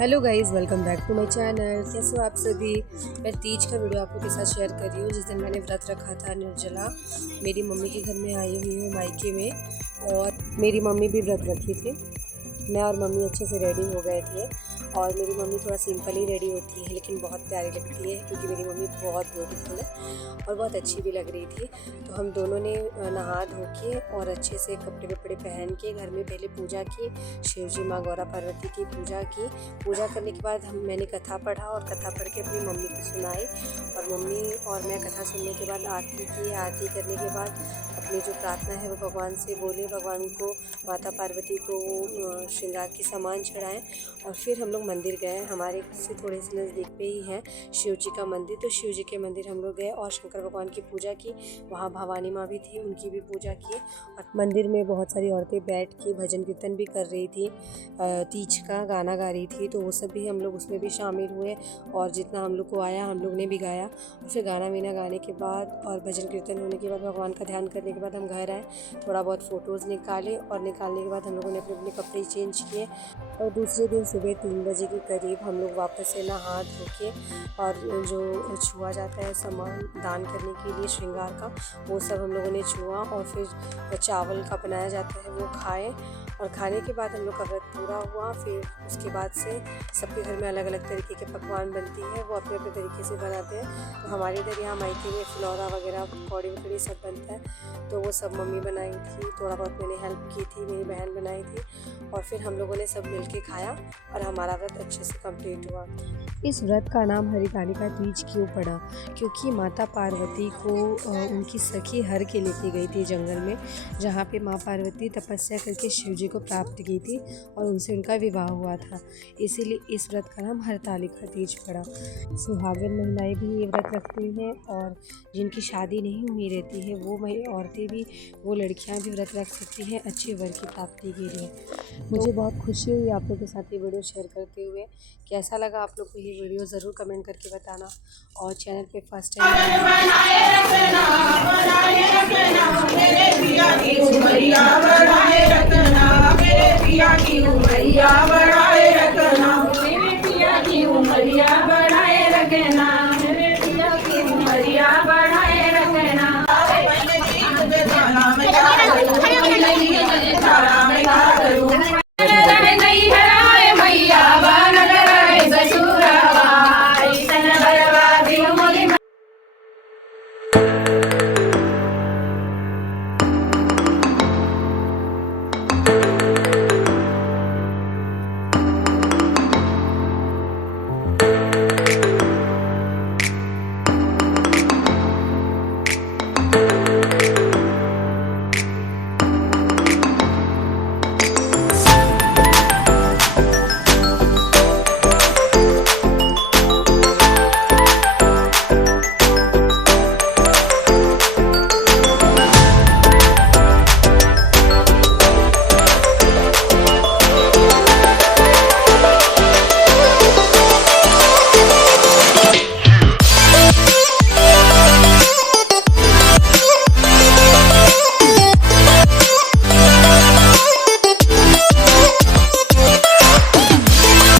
Hello guys, welcome back to my channel. कैसे हो आप सभी। मैं तीज का वीडियो आप लोग के साथ शेयर कर रही हूँ। जिस दिन मैंने व्रत रखा था निर्जला, मेरी मम्मी के घर में आई हुई हूँ मायके में, और मेरी मम्मी भी व्रत रखी थी। मैं और मम्मी अच्छे से रेडी हो गए थे, और मेरी मम्मी थोड़ा सिंपल ही रेडी होती है लेकिन बहुत प्यारी लगती है, क्योंकि मेरी मम्मी बहुत ब्यूटीफुल है और बहुत अच्छी भी लग रही थी। तो हम दोनों ने नहा धो के और अच्छे से कपड़े वपड़े पहन के घर में पहले पूजा की, शिव जी माँ गौरा पार्वती की पूजा की। पूजा करने के बाद मैंने कथा पढ़ा और कथा पढ़ के अपनी मम्मी को सुनाई, और मम्मी और मैं कथा सुनने के बाद आरती की। आरती करने के बाद अपनी जो प्रार्थना है वो भगवान से बोले, भगवान को, माता पार्वती को श्रृंगार के सामान चढ़ाएं। और फिर हम लोग मंदिर गए। हमारे घर से थोड़े से नज़दीक पे ही है शिव जी का मंदिर, तो शिव जी के मंदिर हम लोग गए और शंकर भगवान की पूजा की। वहाँ भवानी माँ भी थी, उनकी भी पूजा की। और मंदिर में बहुत सारी औरतें बैठ के भजन कीर्तन भी कर रही थी, तीज का गाना गा रही थी, तो वो सब भी हम लोग उसमें भी शामिल हुए। और जितना हम लोग को आया हम लोग ने भी गाया। और फिर गाना वीना गाने के बाद और भजन कीर्तन होने के बाद, भगवान का ध्यान करने के बाद हम घर आए। थोड़ा बहुत फ़ोटोज़ निकाले, और निकालने के बाद हम लोगों ने अपने अपने कपड़े चेंज किए। और दूसरे दिन सुबह 3 बजे के करीब हम लोग वापस से नहा धो के, और जो छुआ जाता है सामान दान करने के लिए श्रृंगार का, वो सब हम लोगों ने छुआ। और फिर चावल का बनाया जाता है वो खाए, और खाने के बाद हम लोग का व्रत पूरा हुआ। फिर उसके बाद से सबके घर में अलग अलग तरीके के पकवान बनती है, वो अपने अपने तरीके से बनाते हैं। तो हमारे इधर यहाँ मायके में फुलौरा वगैरह, पकौड़े वकौड़े सब बनता है, तो वो सब मम्मी बनाई थी। थोड़ा बहुत मैंने हेल्प की थी, मेरी बहन बनाई थी, और फिर हम लोगों ने सब मिलके खाया और हमारा व्रत अच्छे से कंप्लीट हुआ। इस व्रत का नाम हरितालिका तीज क्यों पड़ा? क्योंकि माता पार्वती को उनकी सखी हर के लेके गई थी जंगल में, जहाँ पे माँ पार्वती तपस्या करके शिव जी को प्राप्त की थी और उनसे उनका विवाह हुआ था। इसीलिए इस व्रत का नाम हरितालिका तीज पड़ा। सुहागन महिलाएं भी ये व्रत रखती हैं, और जिनकी शादी नहीं हुई रहती है वो औरतें भी, वो लड़कियां भी व्रत रख सकती हैं अच्छे वर की प्राप्ति के लिए। मुझे बहुत खुशी हुई आप लोगों के साथ ये वीडियो शेयर करते हुए। कैसा लगा आप लोग को ये वीडियो ज़रूर कमेंट करके बताना, और चैनल पे फर्स्ट टाइम